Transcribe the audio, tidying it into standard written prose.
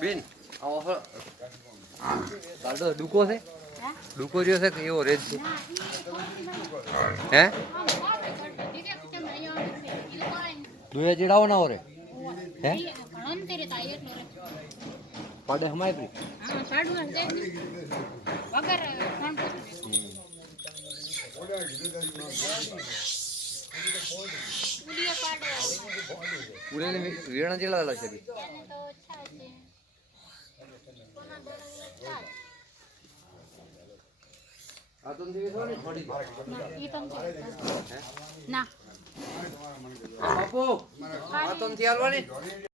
બેન ડૂકો છે ડૂકો રહ્યો છે કે એવો રેજ છે હે દુયા ચડાવો ના ઓરે હે પાડે હમાય પ્રી પૂરે વેણા જેલા લાગે છે આ તો દીવે થોડી થોડી ના બાપુ આ તો નથી હાલવાની